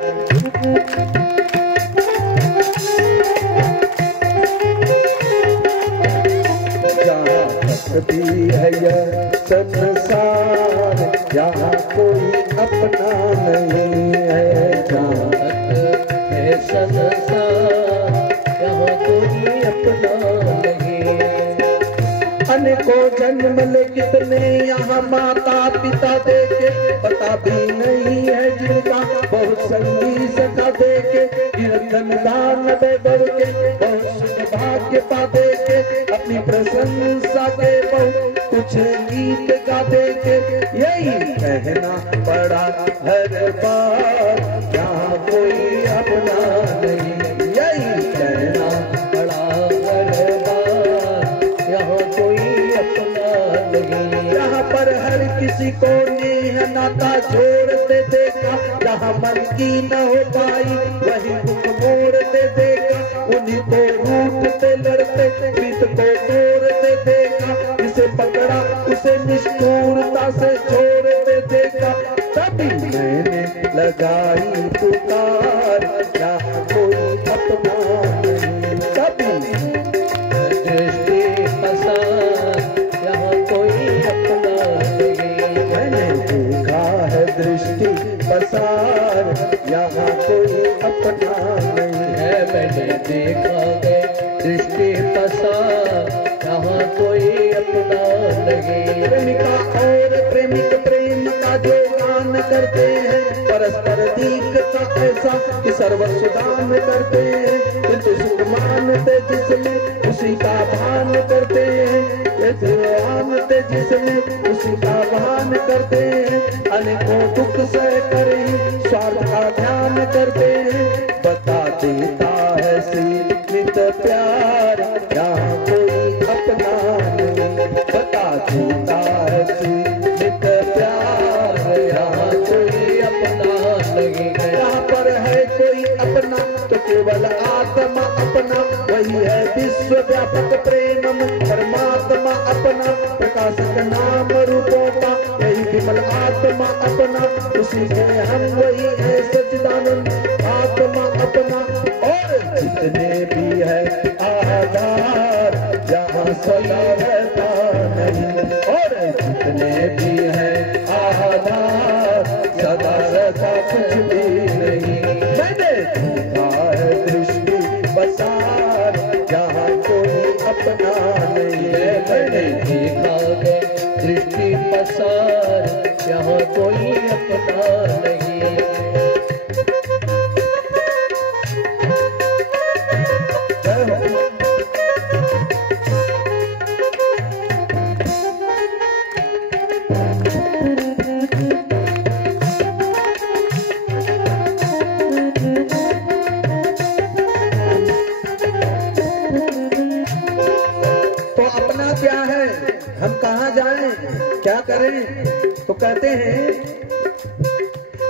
जहाँ तक भी है यह संसार, यहाँ कोई अपना नहीं है। जहाँ तक है संसार, यहाँ कोई अपना नहीं। अनेकों जन्म ले कितने यहाँ माता पिता देखे, पता भी नहीं है जिनका बहुत संगी सखा देखे। कीर्तन गान वैभव के बहुत सुख भाग्य पा देखे, अपनी प्रशंसा के बहुत कुछ गीत गा देखे। यही कहना पड़ा हर बार, यहाँ कोई अपना नहीं। यही कहना पड़ा हर बार, यहाँ कोई अपना नहीं। यहाँ पर हर किसी को नेह नाता जोड़ते देखा, जहाँ मन की न हो पाई वही मुख मोड़ते देखा। उन्हीं को रूठते लड़ते प्रीत को तोड़ते देखा, इसे पकड़ा उसे निष्ठुरता से छोड़ते देखा। तभी मैंने लगाई पुकार, यहाँ कोई अपना नहीं। तभी दृष्टि पसार, यहाँ कोई अपना नहीं। मैंने देखा है दृष्टि पसार, यहाँ कोई अपना नहीं है। मैंने देखा है दृष्टि पसार, यहाँ कोई अपना नहीं। प्रेमिका और प्रेमिक प्रेम का जो गान करते हैं, परस्पर दीखता ऐसा कि सर्वस्व दान करते हैं। किंतु सुख मानते जिसमें उसी का भान करते हैं, मानते जिसमें उसी का भान करते हैं। अनेकों दुख सह कर ही स्वार्थ का ध्यान करते हैं। बता देता है सीमित प्यार, यहाँ कोई अपना नहीं। बता देता है सीमित प्यार, यहाँ कोई अपना नहीं। यहाँ पर है कोई अपना तो केवल आत्मा अपना, वही है विश्व व्यापक प्रेम परमात्मा अपना। प्रकाशक नाम रूपों का यही विमल आत्मा अपना, उसी में हम वही है सच्चिदानंद आत्मा अपना। और जितने भी है आधार, जहाँ सदा रहता नहीं। और जितने भी है आधार, सदा रहता कुछ भी नहीं। मैंने देखा है दृष्टि पसार, जहाँ कोई अपना नहीं है। मैंने देखा है दृष्टि पसार, यहाँ कोई अपना नहीं। तो अपना क्या है, हम कहाँ जाएं, क्या करें? तो कहते हैं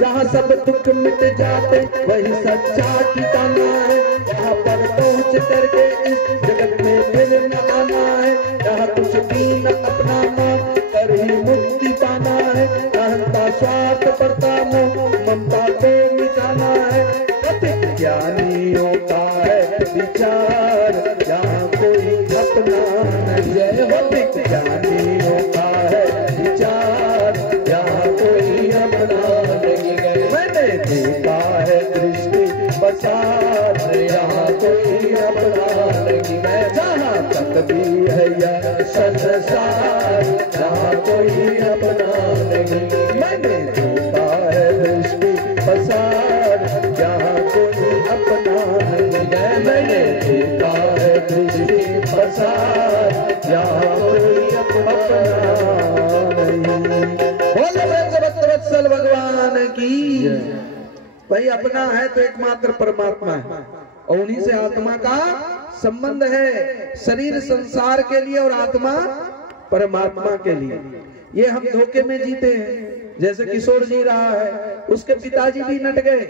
जहाँ सब दुख मिट जाते वही सच्चा ठिकाना है। यहाँ पर पहुँच करके इस जगत में फिर न आना है। यहाँ कुछ भी न अपनाना, कर ही मुक्ति पाना है। अहंता स्वार्थ परता ममता को मिटाना है। कथित ज्ञानियों का है विचार, यहाँ कोई अपना नहीं है। कथित ज्ञानियों का है विचार, यहाँ कोई अपना नहीं है। मैंने देखा है दृष्टि पसार, यहाँ कोई अपना नहीं है। जहाँ तक भी है यह संसार, यहाँ कोई अपना नहीं। मैंने देखा है दृष्टि पसार, यहाँ कोई अपना नहीं है। मैंने देखा है दृष्टि पसार, यहाँ कोई अपना नहीं। बोलो वत्सल भगवान की। भाई अपना है तो एकमात्र परमात्मा है, और उन्हीं से आत्मा का संबंध है। शरीर संसार के लिए और आत्मा परमात्मा के लिए। ये हम धोखे में जीते हैं। जैसे किशोर जी रहा है, उसके पिताजी भी नट गए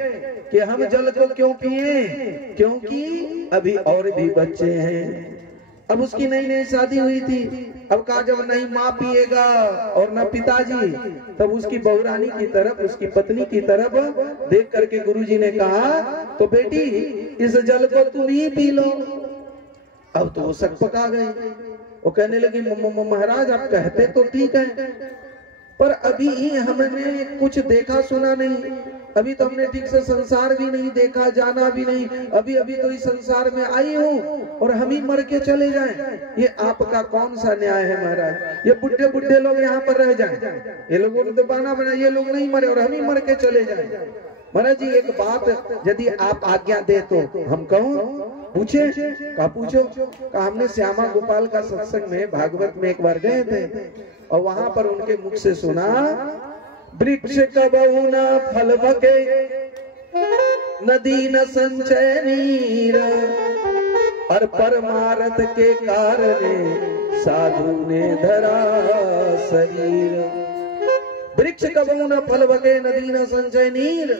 कि हम जल को क्यों पिए, क्योंकि अभी और भी बच्चे हैं। अब उसकी नई नई शादी हुई थी। अब कहा जब नहीं माँ पिएगा और न पिताजी, तब उसकी बहुरानी की तरफ, उसकी पत्नी की तरफ देख करके गुरुजी ने कहा तो बेटी इस जल को तुम ही पी लो। अब तो वो सक पका गई। वो कहने लगी महाराज आप कहते तो ठीक है, पर अभी हमने कुछ देखा सुना नहीं, अभी तो हमने ठीक से संसार भी नहीं देखा, जाना भी नहीं, अभी अभी तो इस संसार में आई हूँ और हम ही मर के चले जाएं, ये आपका कौन सा न्याय है महाराज? ये बुढ़े बुढ़े लोग यहाँ पर रह जाएं, ये लोगों ने तो बहाना बनाया, ये लोग नहीं मरे और हम ही मर के चले जाएं। महाराज जी एक बात यदि आप आज्ञा दे तो हम कहूँ? पूछे? कहा पूछो। कहा हमने श्यामा गोपाल का सत्संग में भागवत में एक बार गए थे और वहां पर उनके मुख से सुना वृक्ष कबहु न फल बके, नदी न संचय नीर, और परमारथ के कारण साधु ने धरा शरीर। वृक्ष कबहु न फल बके, नदी न संचय नीर,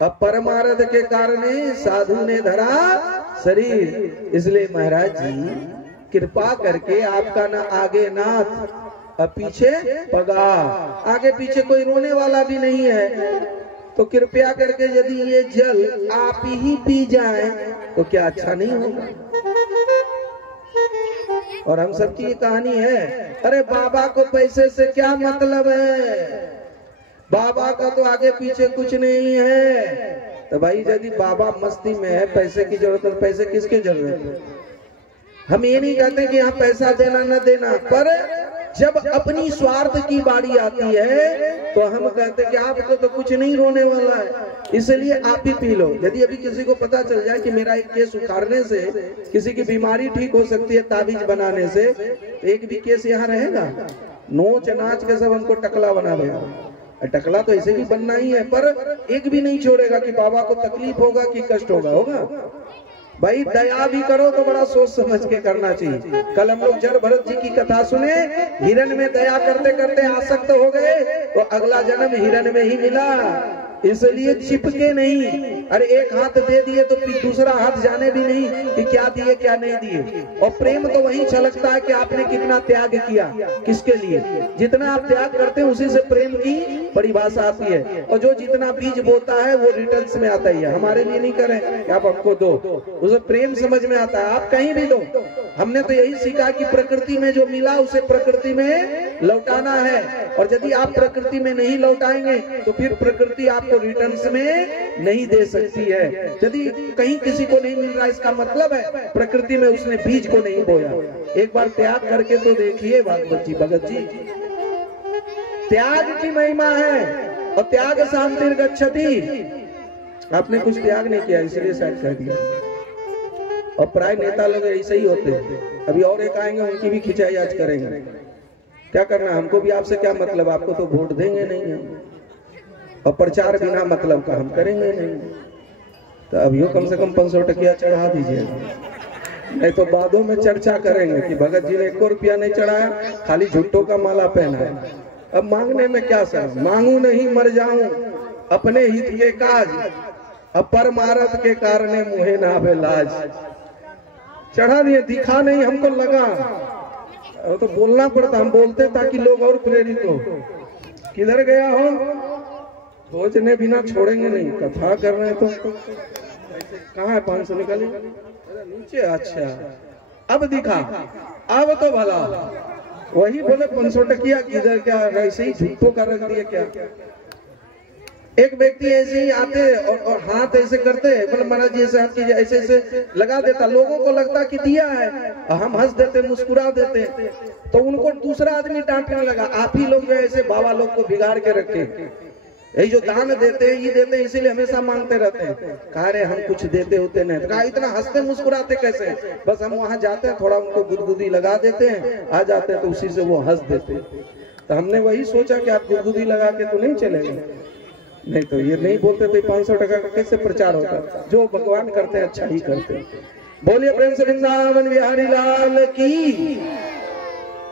अब परमारथ के कारण साधु ने धरा शरीर। इसलिए महाराज जी कृपा करके आपका ना आगे नाथ और पीछे पगा, आगे पीछे कोई रोने वाला भी नहीं है, तो कृपया करके यदि ये जल आप ही पी जाएं तो क्या अच्छा नहीं होगा? और हम सबकी ये कहानी है, अरे बाबा को पैसे से क्या मतलब है, बाबा का तो आगे पीछे कुछ नहीं है। तो भाई यदि बाबा मस्ती में है, पैसे की जरूरत है, पैसे किसके जरूरत है? हम ये नहीं कहते कि यहाँ पैसा देना न देना, पर जब अपनी स्वार्थ की बारी आती है तो हम कहते हैं कि आपको तो कुछ नहीं रोने वाला है, इसलिए आप ही पी लो। यदि अभी किसी को पता चल जाए कि मेरा एक केस उखाड़ने से किसी की बीमारी ठीक हो सकती है, ताबीज बनाने से, एक भी केस यहाँ रहेगा? नोच नाच के सब हमको टकला बना देगा। टकला तो ऐसे भी बनना ही है, पर एक भी नहीं छोड़ेगा कि बाबा को तकलीफ होगा कि कष्ट होगा। भाई दया भी करो तो बड़ा सोच समझ के करना चाहिए। कल हम लोग जड़ भरत जी की कथा सुने, हिरण में दया करते करते आसक्त हो गए तो अगला जन्म हिरण में ही मिला। इसलिए चिपके नहीं, अरे एक हाथ दे दिए तो दूसरा हाथ जाने भी नहीं कि क्या दिए क्या नहीं दिए। और प्रेम तो वही छलकता है कि आपने कितना त्याग किया, किसके लिए। जितना आप त्याग करते हैं उसी से प्रेम की परिभाषा आती है, और जो जितना बीज बोता है वो रिटर्न्स में आता ही है। हमारे लिए नहीं करें कि आप हमको दो, उसे प्रेम समझ में आता है, आप कहीं भी दो। हमने तो यही सीखा कि प्रकृति में जो मिला उसे प्रकृति में लौटाना है, और यदि आप प्रकृति में नहीं लौटाएंगे तो फिर प्रकृति आपको रिटर्न्स में नहीं दे सकती है। यदि कहीं किसी को नहीं मिल रहा, इसका मतलब है प्रकृति में उसने बीज को नहीं बोया। एक बार त्याग करके तो देखिए भागवत जी, भगत जी, त्याग की महिमा है। और त्याग शांति गच्छति, आपने कुछ त्याग नहीं किया इसलिए शायद कह दिया। और प्राय नेता लोग ऐसे ही होते हैं। अभी और एक आएंगे, उनकी भी खिंचाई आज करेंगे। क्या करना, हमको भी आपसे क्या मतलब, आपको तो वोट देंगे नहीं हम, और प्रचार बिना मतलब का हम करेंगे नहीं। तो अभी कम से कम 500 टकिया चढ़ा दीजिएगा, नहीं तो बादों में चर्चा करेंगे कि भगत जी ने 1 रुपया नहीं चढ़ाया, खाली झुट्टों का माला पहना है। अब मांगने में क्या सर, मांगू नहीं मर जाऊं अपने हित के काज, अब परमारथ के कारण मुहे ना आवे लाज। चढ़ा दिए, दिखा नहीं, हमको लगा तो बोलना पड़ता, हम बोलते ताकि लोग और प्रेरित हो। किधर गया हो, सोचने बिना छोड़ेंगे नहीं, कथा कर रहे हैं तो कहाँ है 500 निकाले नीचे। अच्छा अब दिखा, अब तो भला वही बोले 500 टकिया किधर, क्या ऐसे ही झूठों का रख दिया क्या। एक व्यक्ति ऐसे ही आते और हाथ ऐसे करते, बोले महाराज जी ऐसे हाथ कीजिए, ऐसे ऐसे लगा देता, लोगों को लगता कि दिया है, हम हंस देते, मुस्कुरा देते, तो उनको दूसरा आदमी डांटने लगा, आप ही लोग जो ऐसे बाबा लोग को बिगाड़ के रखे, यही जो दान देते हैं ये देते हैं इसीलिए हमेशा मांगते रहते हैं। कहा रे हम कुछ देते होते नहीं, तो कहा इतना हंसते मुस्कुराते कैसे, बस हम वहां जाते हैं, थोड़ा उनको गुदगुदी लगा देते हैं, आ जाते हैं तो उसी से वो हंस देते हैं। तो हमने वही सोचा कि आप गुदगुदी लगा के तो नहीं चलेंगे, नहीं तो ये नहीं बोलते तो 500 टका का कैसे प्रचार होता। जो भगवान करते हैं अच्छा ही करते हैं। बोलिए प्रेम से वृंदावन बिहारी लाल की।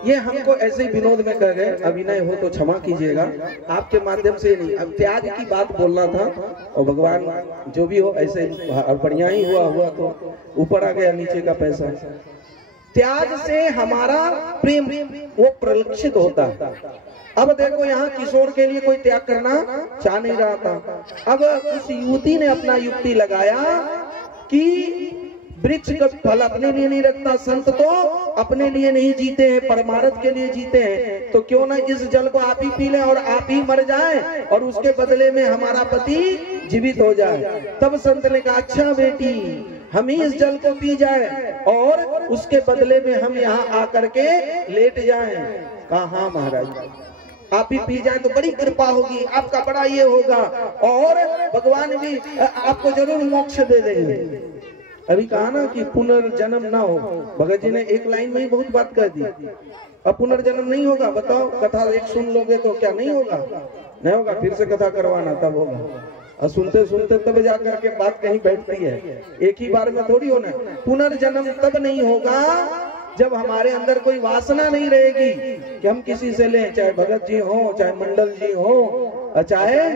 ये हमको ऐसे ही विनोद में कह गए, अभिनय हो तो क्षमा कीजिएगा, आपके माध्यम से नहीं। अब त्याग की बात बोलना था, और भगवान जो भी हो ऐसे, और बढ़िया ही हुआ तो ऊपर आ गया नीचे का पैसा। त्याग से हमारा प्रेम वो प्रलक्षित होता है। अब देखो यहाँ किशोर के लिए कोई त्याग करना चाह नहीं रहा था। अब उस युवती ने अपना युक्ति लगाया कि वृक्ष का फल अपने लिए नहीं रखता, संत तो अपने लिए नहीं जीते हैं, परमार्थ के लिए जीते हैं, तो क्यों ना इस जल को आप ही पी लें और आप ही मर जाएं और उसके बदले में हमारा पति जीवित हो जाए। तब संत ने कहा अच्छा बेटी, हम ही इस जल को पी जाए और उसके बदले में हम यहाँ आकर के लेट जाएं। कहा हाँ महाराज, आप ही पी जाए तो बड़ी कृपा होगी, आपका बड़ा ये होगा और भगवान भी आपको जरूर मोक्ष दे देंगे। अभी कहा ना कि पुनर्जन्म ना हो, भगत जी ने एक लाइन में ही बहुत बात कह दी। अब पुनर्जन्म नहीं होगा, बताओ कथा एक सुन लोगे तो क्या नहीं होगा? नहीं होगा, फिर से कथा करवाना तब होगा। और सुनते सुनते तब जाकर के बात कहीं बैठती है, एक ही बार में थोड़ी होना। पुनर्जन्म तब नहीं होगा जब हमारे अंदर कोई वासना नहीं रहेगी कि हम किसी से लें, चाहे भगत जी हो, चाहे मंडल जी हो, चाहे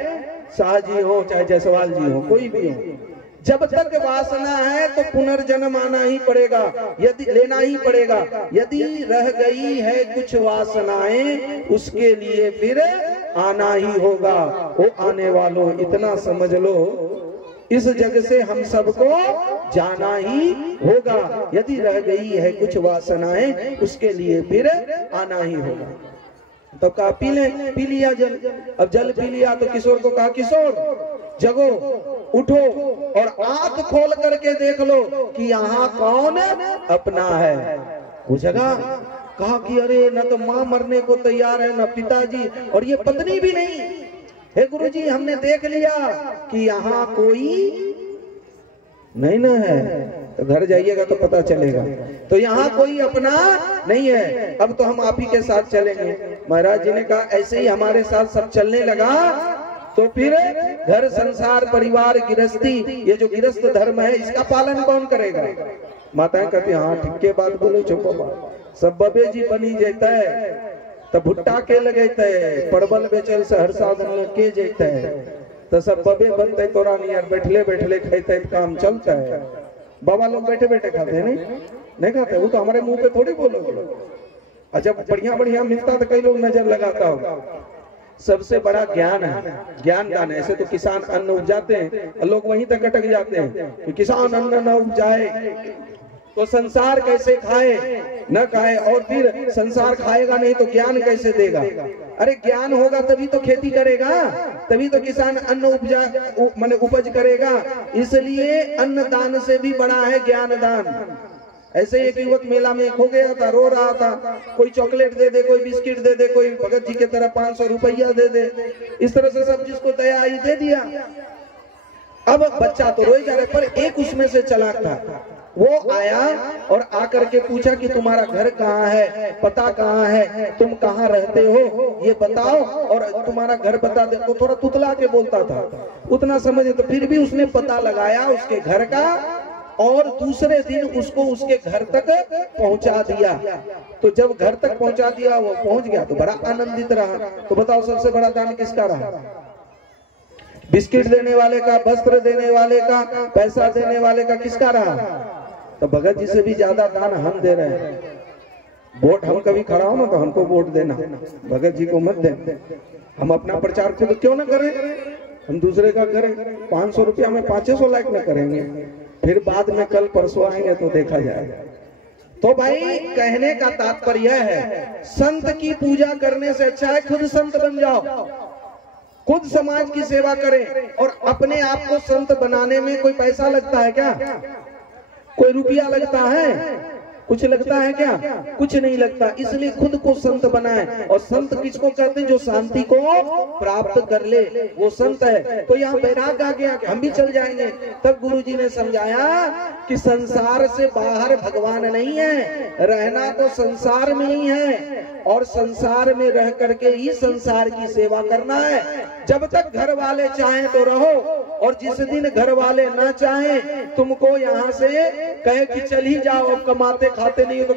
शाह जी हो, चाहे जायसवाल जी हो, कोई भी हो। जब तक वासना है तो पुनर्जन्म आना ही पड़ेगा, यदि लेना ही पड़ेगा। यदि रह गई है कुछ वासनाएं उसके लिए फिर आना ही होगा। वो आने वालों इतना समझ लो, इस जग से हम सबको जाना ही होगा। यदि रह गई है कुछ वासनाएं उसके लिए फिर आना ही होगा। तो कहा पी ले, पी लिया जल। अब जल पी लिया तो किशोर को कहा किशोर जगो, उठो और आंख खोल करके देख लो कि यहाँ कौन अपना है। वो जगह कहा कि अरे न तो माँ मरने को तैयार है, न पिताजी, और ये पत्नी भी नहीं। हे गुरुजी, हमने देख लिया कि यहाँ कोई नहीं ना है, तो घर जाइएगा तो पता चलेगा। तो यहाँ कोई अपना नहीं है, अब तो हम आप ही के साथ चलेंगे। महाराज जी ने कहा ऐसे ही हमारे साथ सब चलने लगा तो फिर घर संसार परिवार गृहस्थी, ये जो गृहस्थ धर्म है इसका पालन कौन करेगा? माताएं कहती हाँ ठीक के बात बोलो, चुप सब बबे जी बनी जाता है, तब भुट्टा के लगे परवल बेचल से हर साधन के जेता है, तो सब बबे बनते तोरा नियर बैठले बैठले खेते काम चलता है। बाबा लोग बैठे बैठे खाते हैं नहीं खाते, वो तो हमारे मुंह पे थोड़ी बोलोगे। और जब बढ़िया बढ़िया मिलता तो कई लोग नजर लगाता होगा। सबसे बड़ा ज्ञान है, ज्ञान दान है। ऐसे तो किसान अन्न उपजाते हैं, लोग वहीं तक अटक जाते हैं कि किसान अन्न न उपजाए तो संसार कैसे खाए, न खाए, और फिर संसार खाएगा नहीं तो ज्ञान कैसे देगा? अरे ज्ञान होगा तभी तो खेती करेगा, तभी तो किसान अन्न माने उपज करेगा। इसलिए अन्न दान से भी बड़ा है ज्ञान दान। ऐसे एक युवक मेला में खो गया था, रो रहा था, कोई चॉकलेट दे दे, कोई बिस्किट दे दे, कोई भगत जी की तरह 500 रुपया दे दे, इस तरह से सब जिसको दया आई दे दिया। अब बच्चा तो रोई जा रहा है, पर एक उसमें से चालाक था, वो आया और आकर के पूछा कि तुम्हारा घर कहाँ है, पता कहाँ है, तुम कहाँ रहते हो ये बताओ और तुम्हारा घर बता दे। तो थोड़ा तुतला के बोलता था, उतना समझे, तो फिर भी उसने पता लगाया उसके घर का और दूसरे दिन उसको उसके घर तक पहुंचा दिया। तो जब घर तक पहुंचा दिया, वो पहुंच गया तो बड़ा आनंदित रहा। तो बताओ सबसे बड़ा दान किसका रहा? बिस्किट देने वाले का, वस्त्र देने वाले का, पैसा देने वाले का, किसका रहा? तो भगत जी से भी ज्यादा दान हम दे रहे हैं। वोट हम कभी खड़ा हो ना तो हमको वोट देना, भगत जी को मत देना। हम अपना प्रचार खुद क्यों ना करें, हम दूसरे का करें। 500 रुपया में 500 लाख में करेंगे, फिर बाद में कल परसों आएंगे तो देखा जाएगा। तो भाई कहने का तात्पर्य है, संत की पूजा करने से अच्छा है खुद संत बन जाओ, खुद समाज की सेवा करें। और अपने आप को संत बनाने में कोई पैसा लगता है क्या? कोई रुपया लगता है? कुछ लगता है क्या? कुछ नहीं लगता। इसलिए खुद को संत बनाए। और संत किसको कहते हैं? जो शांति को प्राप्त कर ले, वो संत है। तो यहाँ बैराग आ गया कि हम भी चल जाएंगे। तब गुरुजी ने समझाया कि संसार से बाहर भगवान नहीं है, रहना तो संसार में ही है और संसार में रह करके ही संसार की सेवा करना है। जब तक घर वाले चाहें तो रहो, और जिस दिन घर वाले ना चाहें, तुमको यहाँ से कहे कि चल ही जाओ, अब कमाते खाते नहीं हो तो